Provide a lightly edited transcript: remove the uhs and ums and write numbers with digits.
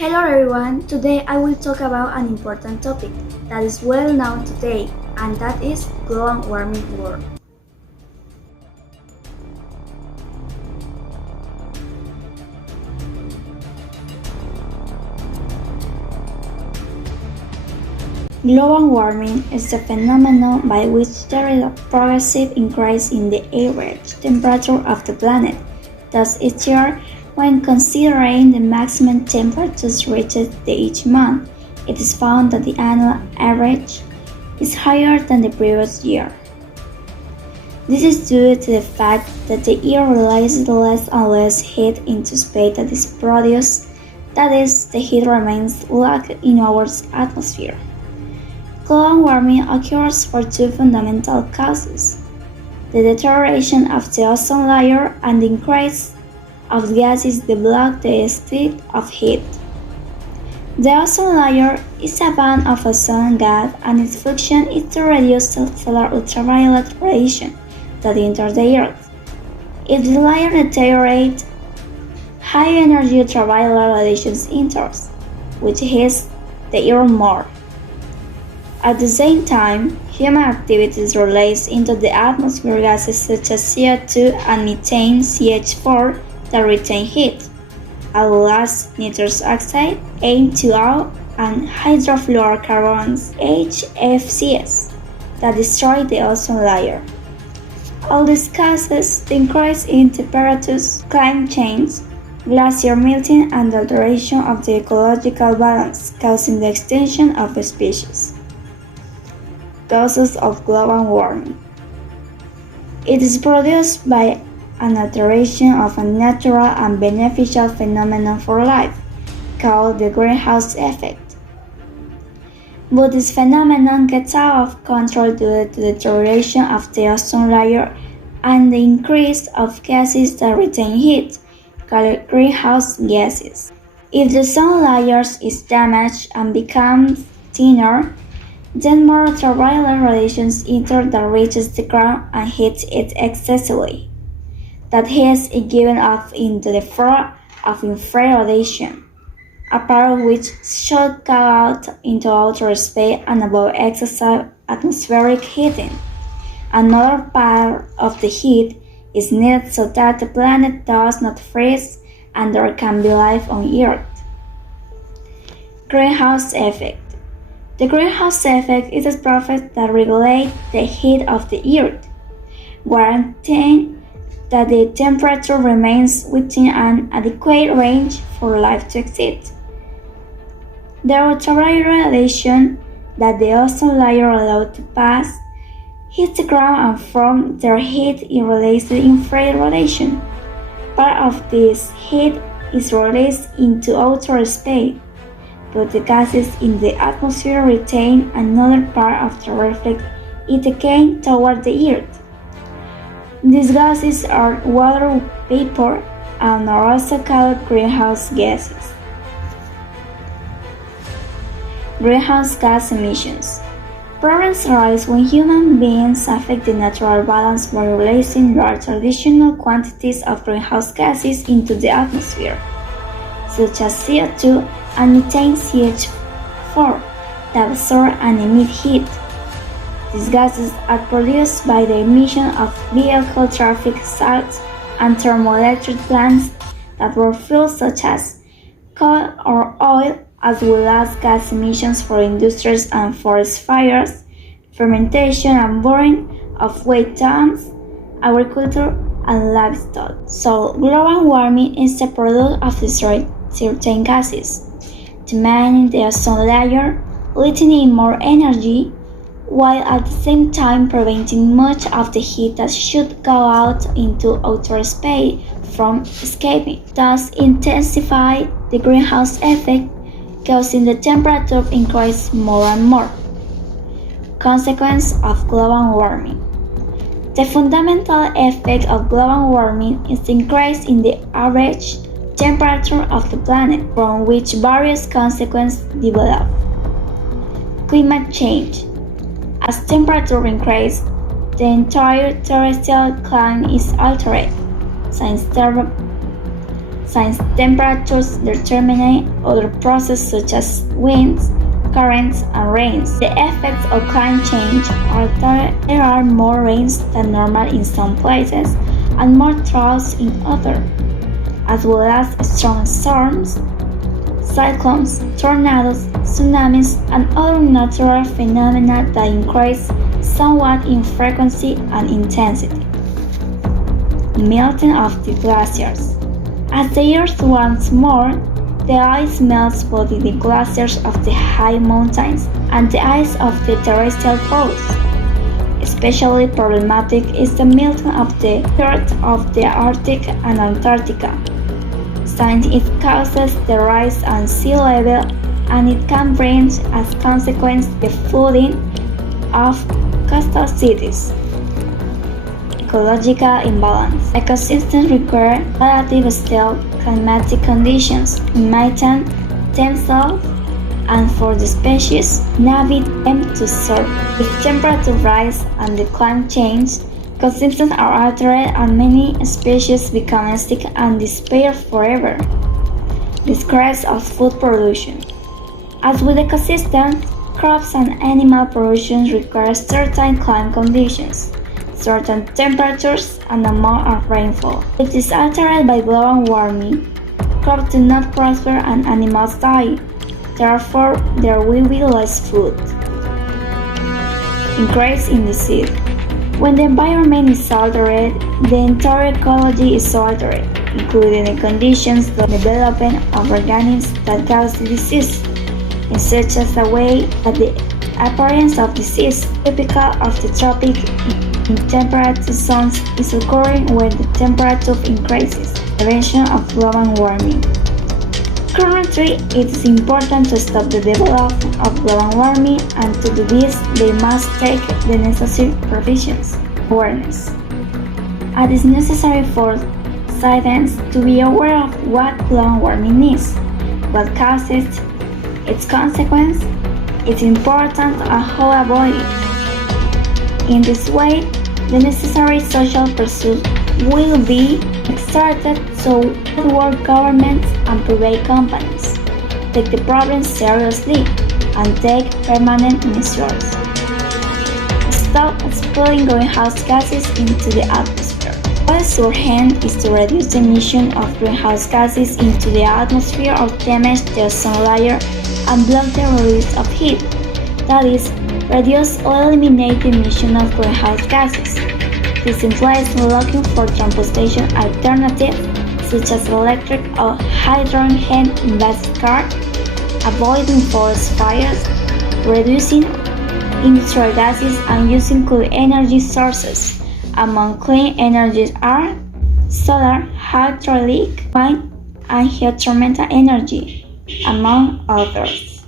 Hello everyone, today I will talk about an important topic that is well known today, and that is global warming world. Global warming is the phenomenon by which there is a progressive increase in the average temperature of the planet. Thus, each year, when considering the maximum temperatures reached each month, it is found that the annual average is higher than the previous year. This is due to the fact that the year releases less and less heat into space that is produced, that is, the heat remains locked in our atmosphere. Global warming occurs for two fundamental causes: the deterioration of the ozone layer and the increase of gases that block the escape of heat. The ozone layer is a band of ozone gas, and its function is to reduce solar ultraviolet radiation that enters the Earth. If the layer deteriorates, high-energy ultraviolet radiation enters, which heats the Earth more. At the same time, human activities release into the atmosphere gases such as CO2 and methane CH4 that retain heat, as well as nitrous oxide, N2O, and hydrofluorocarbons HFCs that destroy the ozone layer. All these causes the increase in temperatures, climate change, glacier melting, and the alteration of the ecological balance, causing the extinction of species. Causes of global warming. It is produced by an alteration of a natural and beneficial phenomenon for life, called the greenhouse effect. But this phenomenon gets out of control due to the deterioration of the ozone layer and the increase of gases that retain heat, called greenhouse gases. If the ozone layer is damaged and becomes thinner, then more ultraviolet radiation enters that reaches the ground and hits it excessively. That heat is given off into the form of infrared radiation, a part of which should go out into outer space and avoid excessive atmospheric heating. Another part of the heat is needed so that the planet does not freeze and there can be life on Earth. Greenhouse effect. The greenhouse effect is a process that regulates the heat of the Earth, guaranteeing that the temperature remains within an adequate range for life to exist. The ultraviolet radiation that the ozone layer allows to pass hits the ground, and from their heat it releases infrared radiation. Part of this heat is released into outer space, but the gases in the atmosphere retain another part of the reflect it again toward the Earth. These gases are water vapor and are also called greenhouse gases. Greenhouse gas emissions. Problems arise when human beings affect the natural balance by releasing large additional quantities of greenhouse gases into the atmosphere, such as CO2 and methane CH4 that absorb and emit heat. These gases are produced by the emission of vehicle traffic exhaust and thermoelectric plants that burn fuels such as coal or oil, as well as gas emissions for industries and forest fires, fermentation and burning of waste dumps, agriculture, and livestock. So, global warming is the product of destroying certain gases, demanding the ozone layer, letting in more energy, while at the same time preventing much of the heat that should go out into outer space from escaping, thus intensify the greenhouse effect, causing the temperature to increase more and more. Consequence of global warming. The fundamental effect of global warming is the increase in the average temperature of the planet, from which various consequences develop. Climate change. As temperature increases, the entire terrestrial climate is altered. since temperatures determine other processes such as winds, currents, and rains. The effects of climate change are that there are more rains than normal in some places and more droughts in others, as well as strong storms, cyclones, tornadoes, tsunamis, and other natural phenomena that increase somewhat in frequency and intensity. Melting of the glaciers. As the Earth warms more, the ice melts both in the glaciers of the high mountains and the ice of the terrestrial poles. Especially problematic is the melting of the earth of the Arctic and Antarctica, since it causes the rise in sea level and it can bring as consequence the flooding of coastal cities. Ecological imbalance. Ecosystems require relative stable climatic conditions to maintain themselves and for the species navigate them to survive. If temperature rise and the climate change, ecosystems are altered and many species become extinct and disappear forever. Decrease of food production. As with ecosystems, crops and animal production require certain climate conditions, certain temperatures, and amount of rainfall. If it is altered by global warming, crops do not prosper and animals die. Therefore, there will be less food. Increase in disease. When the environment is altered, the entire ecology is altered, including the conditions for the development of organisms that cause the disease, in such as a way that the appearance of disease, typical of the tropic in temperate zones, is occurring when the temperature increases, prevention of global warming. Currently, it is important to stop the development of global warming, and to do this, they must take the necessary provisions. Awareness. It is necessary for citizens to be aware of what global warming is, what causes it, its consequences, its importance, and how to avoid it. In this way, the necessary social pursuit will be started so world governments and private companies take the problem seriously and take permanent measures. Stop expelling greenhouse gases into the atmosphere. What is urgent is to reduce the emission of greenhouse gases into the atmosphere or damage the ozone layer and block the release of heat. That is, reduce or eliminate the emission of greenhouse gases. This implies looking for transportation alternatives such as electric or hydrogen-based cars, avoiding forest fires, reducing industrial gases, and using clean energy sources. Among clean energies are solar, hydraulic, wind, and geothermal energy, among others.